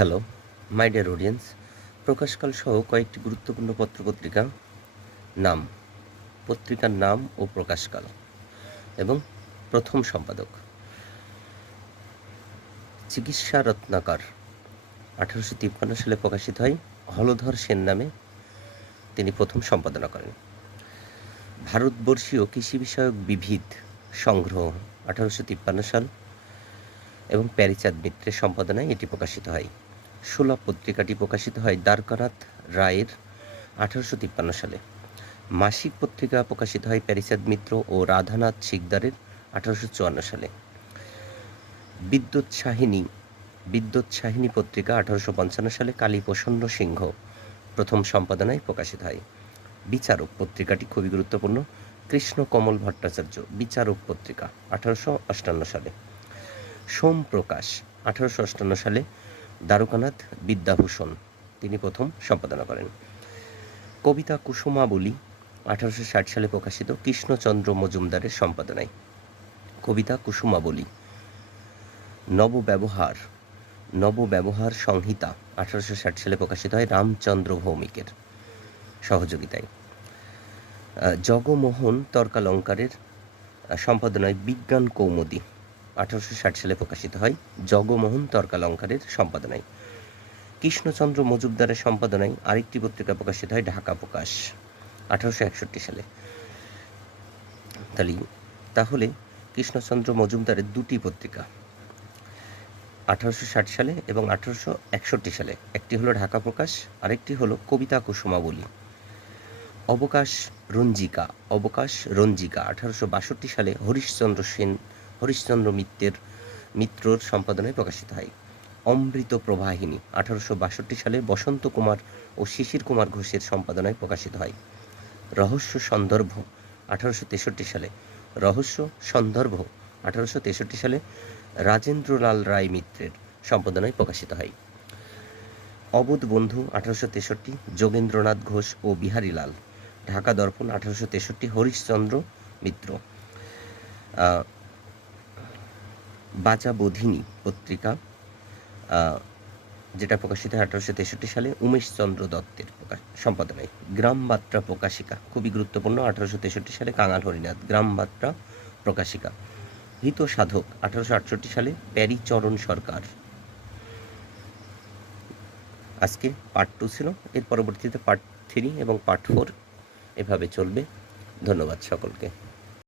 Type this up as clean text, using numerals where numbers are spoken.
Hello my dear audience, প্রকাশকাল সহ কয়েকটি গুরুত্বপূর্ণ পত্রপত্রিকা নাম, পত্রিকার নাম ও প্রকাশকাল এবং প্রথম সম্পাদক। চিকিৎসা রত্নাকর 1853 সালে প্রকাশিত হয়। হলধর সেন নামে তিনি প্রথম সম্পাদনা করেন। ভারতবর্ষীয় কৃষি বিষয়ক বিবিধ সংগ্রহ 1853 সাল এবং প্যারীচাঁদ মিত্রের সম্পাদনায় এটি প্রকাশিত হয়। সুলভ পত্রিকাটি প্রকাশিত হয় দ্বারকানাথ রায়ের 1853 সালে। মাসিক পত্রিকা প্রকাশিত হয় প্যারীচাঁদ মিত্র ও রাধানাথ শিকদারের 1854 সালে। বিদ্যোৎসাহিনী পত্রিকা 1855 সালে কালীপ্রসন্ন সিংহ প্রথম সম্পাদনায় প্রকাশিত হয়। বিচারক পত্রিকাটি খুবই গুরুত্বপূর্ণ। কৃষ্ণকমল ভট্টাচার্য বিচারক পত্রিকা 1858 সালে। সোমপ্রকাশ 1858 সালে। দ্বারকানাথ বিদ্যাভূষণ তিনি প্রথম সম্পাদনা করেন। কবিতা কুসুমাবলী 1860 সালে প্রকাশিত কৃষ্ণচন্দ্র মজুমদারের সম্পাদনায়। কবিতা কুসুমাবলী। নবব্যবহার সংহিতা 1860 সালে প্রকাশিত হয় রামচন্দ্র ভৌমিকের সহযোগিতায়। জগমোহন তর্কালঙ্কারের সম্পাদনায় বিজ্ঞান কৌমুদী 1860 সালে প্রকাশিত হয় জগমোহন তর্কালঙ্কারের সম্পাদনায়। কৃষ্ণচন্দ্র মজুমদারের সম্পাদনায় আরেকটি পত্রিকা প্রকাশিত হয় ঢাকা প্রকাশ 1861 সালে। তাহলে কৃষ্ণচন্দ্র মজুমদারের দুটি পত্রিকা 1860 সালে এবং 1861 সালে, একটি হলো ঢাকা প্রকাশ, আরেকটি হলো কবিতা কুসুমাবলী। অবকাশ রঞ্জিকা 1862 সালে হরিশচন্দ্র মিত্রর সম্পাদনায় প্রকাশিত হয়। অমৃত প্রবাহিনী 1862 সালে বসন্ত কুমার ও শিশির কুমার ঘোষের সম্পাদনায় প্রকাশিত হয়। রহস্য সন্দর্ভ 1863 সালে। 1863 সালে রাজেন্দ্রলাল রায় মিত্রের সম্পাদনায় প্রকাশিত হয়। অবোধ বন্ধু 1863, যোগেন্দ্রনাথ ঘোষ ও বিহারীলাল। ঢাকা দর্পণ 1863, হরিশচন্দ্র মিত্র। বাচাবোধিনী পত্রিকা যেটা প্রকাশিত হয় 1863 সালে উমেশচন্দ্র দত্তের সম্পাদনায়। গ্রামবার্তা প্রকাশিকা খুবই গুরুত্বপূর্ণ 1863 সালে কাঙাল হরিনাথ গ্রামবার্তা প্রকাশিকা। হিত সাধক 1868 সালে প্যারীচরণ সরকার। আজকে পার্ট 2 ছিল, এর পরবর্তীতে পার্ট 3 এবং পার্ট 4 এভাবে চলবে। ধন্যবাদ সকলকে।